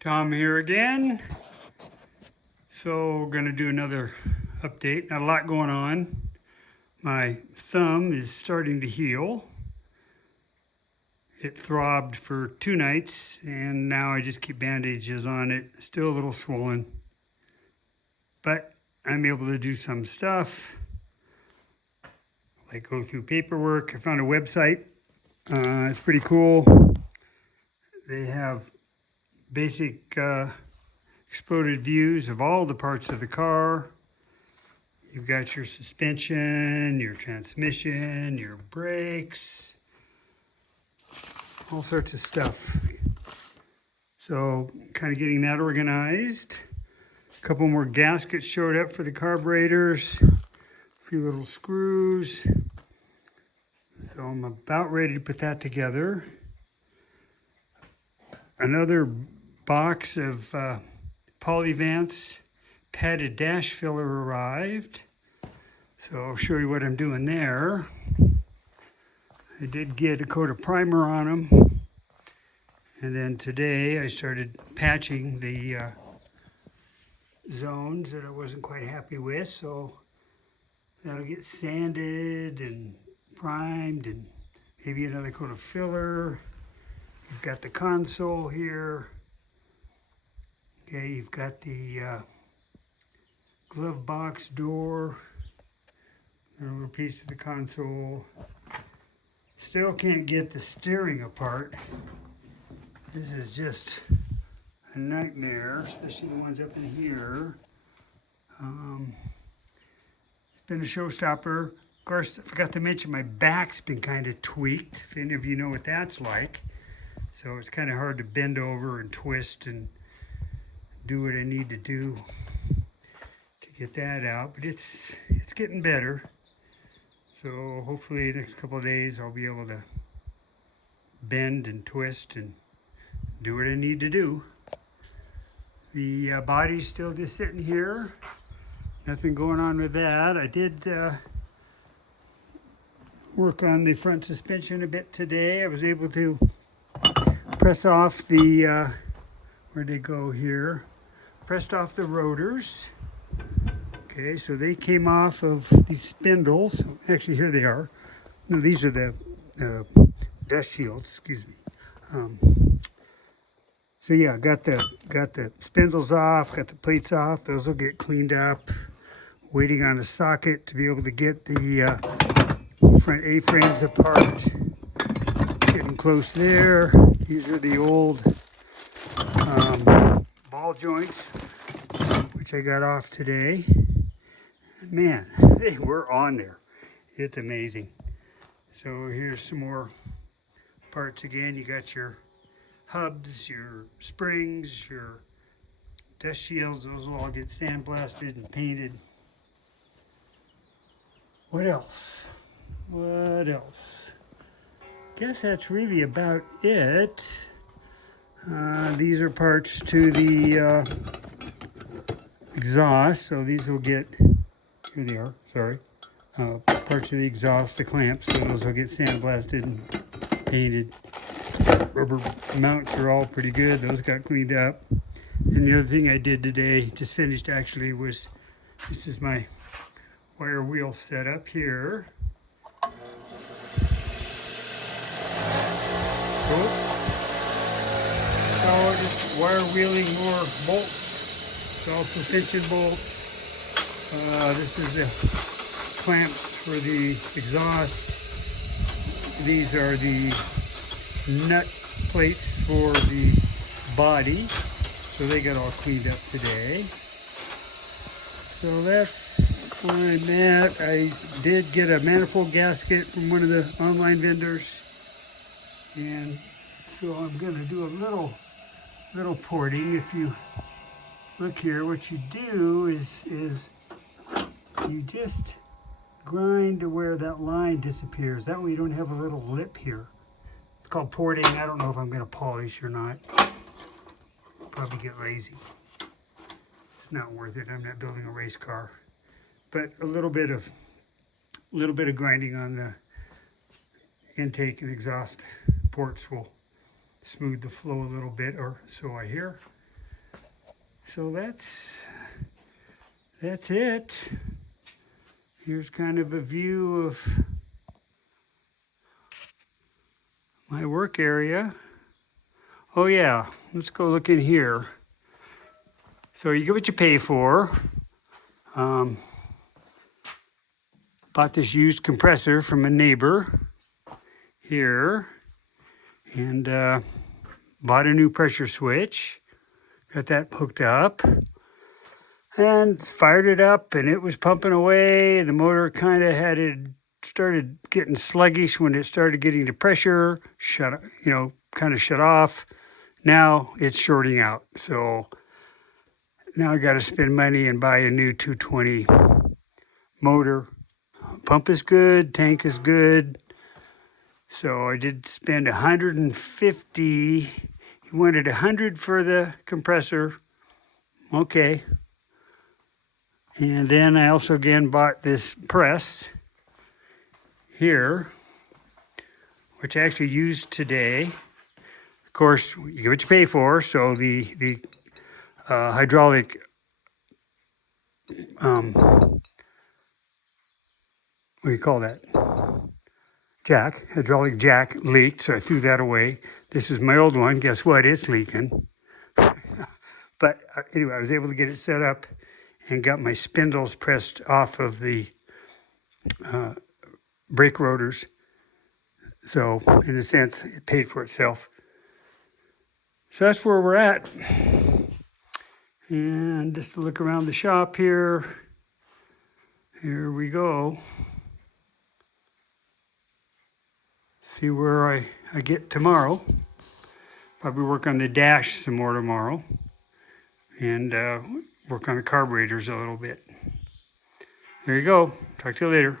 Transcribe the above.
Tom here again. So gonna do another update. Not a lot going on. My thumb is starting to heal. It throbbed for 2 nights and now I just keep bandages on it. Still a little swollen. But I'm able to do some stuff. Like go through paperwork. I found a website. It's pretty cool. They have basic exploded views of all the parts of the car. You've got your suspension, your transmission, your brakes, all sorts of stuff. So kind of getting that organized. A couple more gaskets showed up for the carburetors, a few little screws. So I'm about ready to put that together. Another box of Polyvance padded dash filler arrived. So I'll show you what I'm doing there. I did get a coat of primer on them. And then today I started patching the zones that I wasn't quite happy with. So that'll get sanded and primed and maybe another coat of filler. You've got the console here. Okay, you've got the glove box door. A little piece of the console. Still can't get the steering apart. This is just a nightmare, especially the ones up in here. It's been a showstopper. Of course, I forgot to mention my back's been kind of tweaked, if any of you know what that's like. So it's kind of hard to bend over and twist and do what I need to do to get that out. But it's getting better. So hopefully the next couple of days I'll be able to bend and twist and do what I need to do. The body's still just sitting here. Nothing going on with that. I did work on the front suspension a bit today. I was able to press off the, where'd they go here? Pressed off the rotors. Okay, so they came off of these spindles. Actually, here they are. No, these are the dust shields, excuse me. So yeah, got the spindles off, got the plates off. Those will get cleaned up. Waiting on a socket to be able to get the front A-frames apart. Getting close there. These are the old ball joints, which I got off today. Man, they were on there. It's amazing. So here's some more parts again. You got your hubs, your springs, your dust shields. Those will all get sandblasted and painted. What else? What else? Guess that's really about it. These are parts to the exhaust. So these will get, here they are, sorry. Parts of the exhaust, the clamps. So those will get sandblasted and painted. Rubber mounts are all pretty good. Those got cleaned up. And the other thing I did today, just finished actually, was this is my wire wheel setup here. So just wire wheeling more bolts. It's all suspension bolts. This is the clamps for the exhaust. These are the nut plates for the body. So they got all cleaned up today. So that's where I'm at. I did get a manifold gasket from one of the online vendors. And so I'm going to do a little porting. If you look here, what you do is you just grind to where that line disappears. That way you don't have a little lip here. It's called porting. I don't know if I'm going to polish or not. Probably get lazy. It's not worth it. I'm not building a race car. But a little bit of grinding on the intake and exhaust ports will smooth the flow a little bit, or so I hear. So that's it. Here's kind of a view of my work area. Oh yeah, let's go look in here. So you get what you pay for. Bought this used compressor from a neighbor here, and bought a new pressure switch. Got that hooked up and fired it up, and it was pumping away. The motor kind of started getting sluggish when it started getting to pressure. Kind of shut off. Now it's shorting out. So now I got to spend money and buy a new 220 motor. Pump is good, tank is good. So I did spend 150. He wanted 100 for the compressor. Okay. And then I also again bought this press here, which I actually used today. Of course, you get what you pay for. So the hydraulic what do you call that? Hydraulic jack leaked, so I threw that away. This is my old one. Guess what? It's leaking. But anyway, I was able to get it set up and got my spindles pressed off of the brake rotors. So in a sense, it paid for itself. So that's where we're at. And just to look around the shop here, here we go. See where I get tomorrow. Probably work on the dash some more tomorrow. And work on the carburetors a little bit. There you go. Talk to you later.